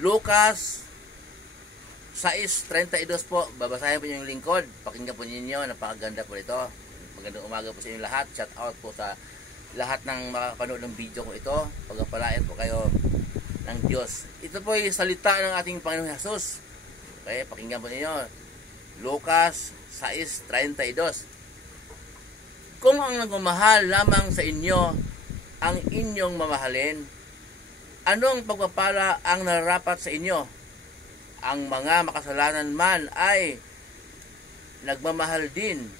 Lucas 6:32 po. Babasahin po niyo yung lingkod. Pakinggan po ninyo. Napakaganda po ito. Magandang umaga po sa inyo lahat. Shout out po sa lahat ng makakapanood ng video ko ito. Pagpapalain po kayo ng Diyos. Ito po yung salita ng ating Panginoong Jesus. Okay, pakinggan po ninyo. Lucas 6:32. Kung ang nagmamahal lamang sa inyo ang inyong mamahalin, anong pagpapala ang nararapat sa inyo? Ang mga makasalanan man ay nagmamahal din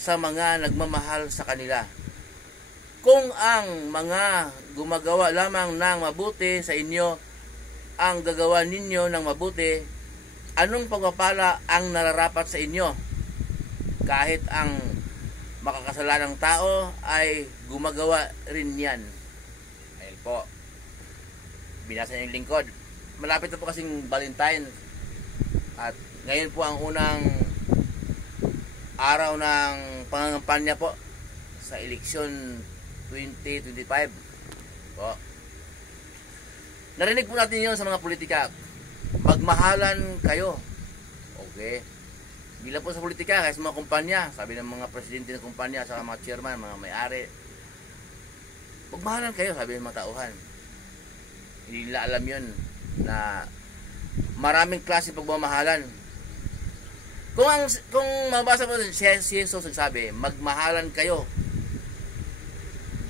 sa mga nagmamahal sa kanila. Kung ang mga gumagawa lamang ng mabuti sa inyo ang gagawa ninyo ng mabuti, anong pagpapala ang nararapat sa inyo? Kahit ang makakasalanang tao ay gumagawa rin yan. Ayun po. Binasa niyo yung lingkod. Malapit na po kasing Valentine. At ngayon po ang unang araw ng pangangampanya po sa eleksyon 2025 po. Narinig po natin yun sa mga politika. Magmahalan kayo. Okay. Bila po sa politika, kaya sa mga kumpanya, sabi ng mga presidente ng kumpanya, sa mga chairman, mga may-ari, magmahalan kayo, sabi ng mga tauhan. Hindi nila alam yun na maraming klase pagmamahalan. Kung mabasa mo si Jesus nagsabi, magmahalan kayo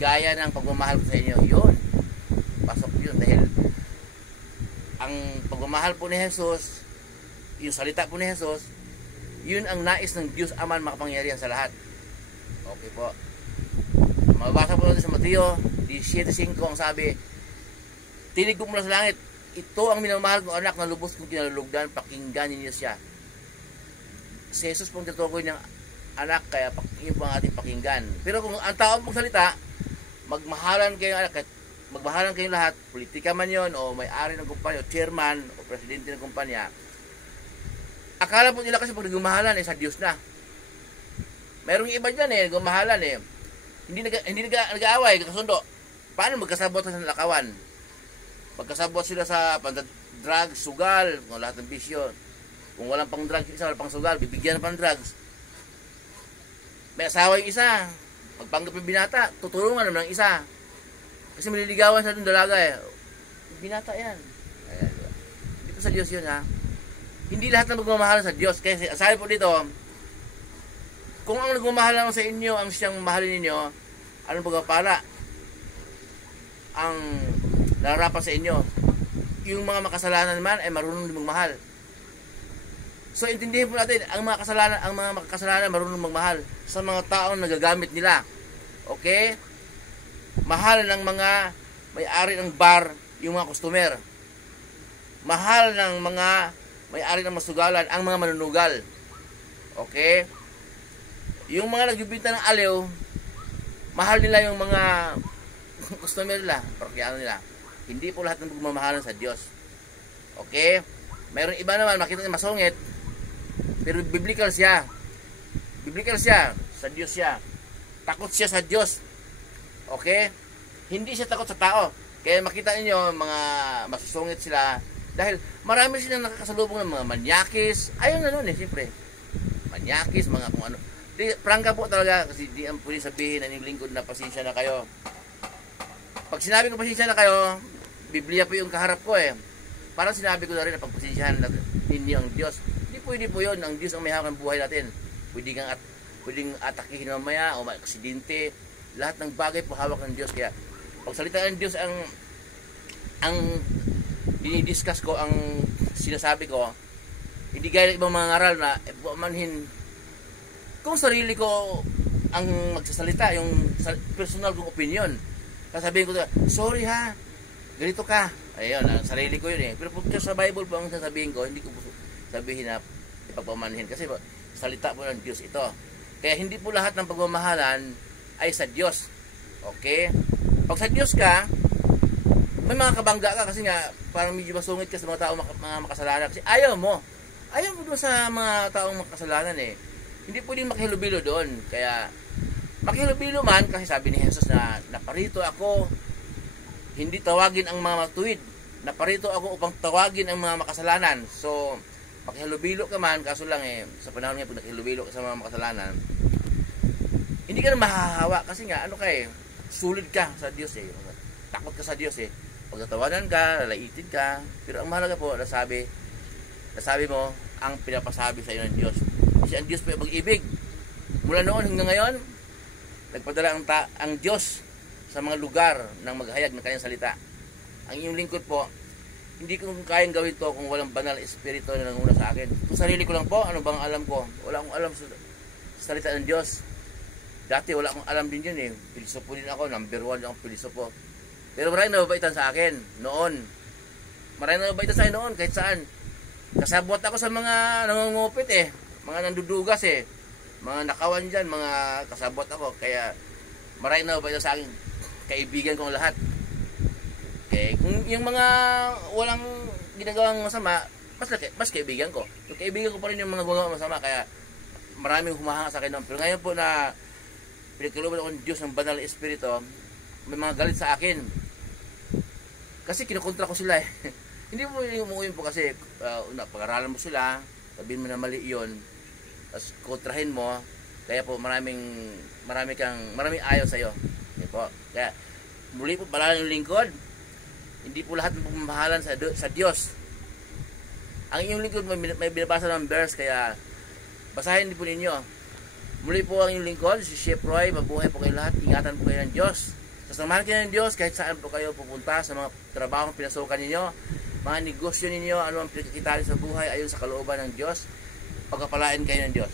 gaya ng pagmamahal ko sa inyo, yun, pasok yun. Dahil ang pagmamahal po ni Jesus, yung salita po ni Jesus, yun ang nais ng Diyos Ama makapangyarihan sa lahat. Okay po. Mabasa po natin sa Mateo 17:5 ang sabi, tinig ko mula sa langit, ito ang minamahal kong anak na lubos kong kinalulugdan, pakinggan ninyo siya. Si Jesus pong tutukoy ng anak, kaya yun po ang ating pakinggan. Pero kung ang tao pong salita, magmahalan kayong anak, magmahalan kayong lahat, politika man yon o may-ari ng kumpanya, o chairman, o presidente ng kumpanya, akala po nila kasi pag nagmahalan, sa Diyos na. Mayroong iba dyan gumahalan Hindi nag-aaway, kasundo. Paano magkasabot sa nalakawan? Pagkasabot sila sa drugs, sugal, kung lahat ng bisyo. Kung walang pang drugs, isa walang pang sugal, bibigyan pang drugs. May asawa yung isa, pagpanggap yung binata, tutulungan naman ng isa. Kasi maliligawan sa itong dalaga Binata yan. Ayan. Dito sa Diyos yun Hindi lahat ng magmamahalan sa Diyos. Kasi sabi po dito, kung ang nagmamahal naman sa inyo, ang siyang mahalin ninyo, anong pagpapala? Ang nararapat sa inyo. Yung mga makasalanan man ay marunong din magmahal. So intindihin po natin, ang mga makasalanan marunong magmahal sa mga taong nagagamit nila. Okay? Mahal ng mga may-ari ng bar yung mga customer. Mahal ng mga may-ari ng masugalan ang mga manunugal. Okay? Yung mga nagbibinta ng aliw, mahal nila yung mga customer nila, parokyano nila. Hindi po lahat ng magmamahalan sa Diyos. Okay? Mayroon iba naman, makita niya masungit, pero biblical siya. Biblical siya. Sa Diyos siya. Takot siya sa Diyos. Okay? Hindi siya takot sa tao. Kaya makita niyo mga masusungit sila. Dahil marami silang nakakasalubong ng mga manyakis. Ayaw na nun siyempre. Manyakis, mga kung ano. Prangka po talaga, kasi di ang pwede sabihin na yung lingkod na pasensya na kayo. Pag sinabi ko pasensya na kayo, Biblia po yung kaharap ko Parang sinabi ko na rin na pagpasensyahan ninyo ang Diyos. Hindi pwede po yun. Ang Diyos ang may hawak ng buhay natin. Pwedeng atakihin mamaya o aksidente. Lahat ng bagay po hawak ng Diyos. Kaya pagsalita ng Diyos ang dinidiscuss ko, ang sinasabi ko, hindi gaya ng ibang mga ngaral na manhin. Kung sarili ko ang magsasalita, yung personal kong opinion, sasabihin ko, sorry ganito ka. Ayun, ang sarili ko yun Pero kung sa Bible po ang sasabihin ko, hindi ko po sabihin na ipagpamanhin. Kasi salita po ng Diyos ito. Kaya hindi po lahat ng pagmamahalan ay sa Diyos. Okay? Pag sa Diyos ka, may mga kabangga ka kasi nga, parang medyo masungit ka sa mga taong mga makasalanan. Kasi ayaw mo doon sa mga taong makasalanan Hindi pwedeng makihilubilo doon. Kaya, makihilubilo man, kasi sabi ni Jesus na naparito ako, hindi tawagin ang mga matuwid, naparito ako upang tawagin ang mga makasalanan. So, makihalubilo ka man, kaso lang sa panahon ngayon, pag nakihilubilo ka sa mga makasalanan, hindi ka na mahahawa kasi nga, sulit ka sa Diyos takot ka sa Diyos pagtatawanan ka, lalaitin ka, pero ang mahalaga po, nasabi mo, ang pinapasabi sa iyo ng Diyos. Kasi ang Diyos po ay pag-ibig. Mula noon hanggang ngayon, nagpadala ang Diyos sa mga lugar ng maghayag ng kanyang salita. Ang inyong lingkod po, hindi ko kayang gawin to kung walang banal espiritu na nanguna sa akin. Kung sarili ko lang po, ano bang alam ko? Wala akong alam sa salita ng Diyos. Dati wala akong alam din yun Pilosopo din ako, number 1 akong pilosopo. Pero maraming nababaitan sa akin noon. Maraming nababaitan sa akin noon kahit saan. Kasabot ako sa mga nangungupit mga nandudugas mga nakawan dyan, mga kasabot ako. Kaya maraming nababaitan sa akin. Kaibigan kong lahat. Okay, kung yung mga walang ginagawang masama, mas kaibigan ko. Yung kaibigan ko pa rin yung mga gumagawa masama, kaya maraming humahanga sa akin noon. Pero ngayon po na pinagkalooban ako ng Diyos ng banal na espiritu, may mga galit sa akin. Kasi kinukontra ko sila Hindi mo yung umuwi po kasi pag-aralan mo sila, sabihin mo na mali yun, tapos kontrahin mo, kaya po maraming ayaw sa iyo. Okay po. Kaya muli po pala yung lingkod. Hindi po lahat ng pagmamahalan sa Diyos. Ang inyong lingkod may binabasa ng verse, kaya basahin din po ninyo. Muli po ang inyong lingkod, si Chef Roy. Mabuhay po kayo lahat. Ingatan po kayo ng Diyos. Sasamahan kayo ng Diyos kahit saan po kayo pupunta, sa mga trabaho na pinasukan ninyo, mga negosyo ninyo, ano ang pinagkikitain sa buhay ayon sa kalooban ng Diyos. Pagkapalain kayo ng Diyos.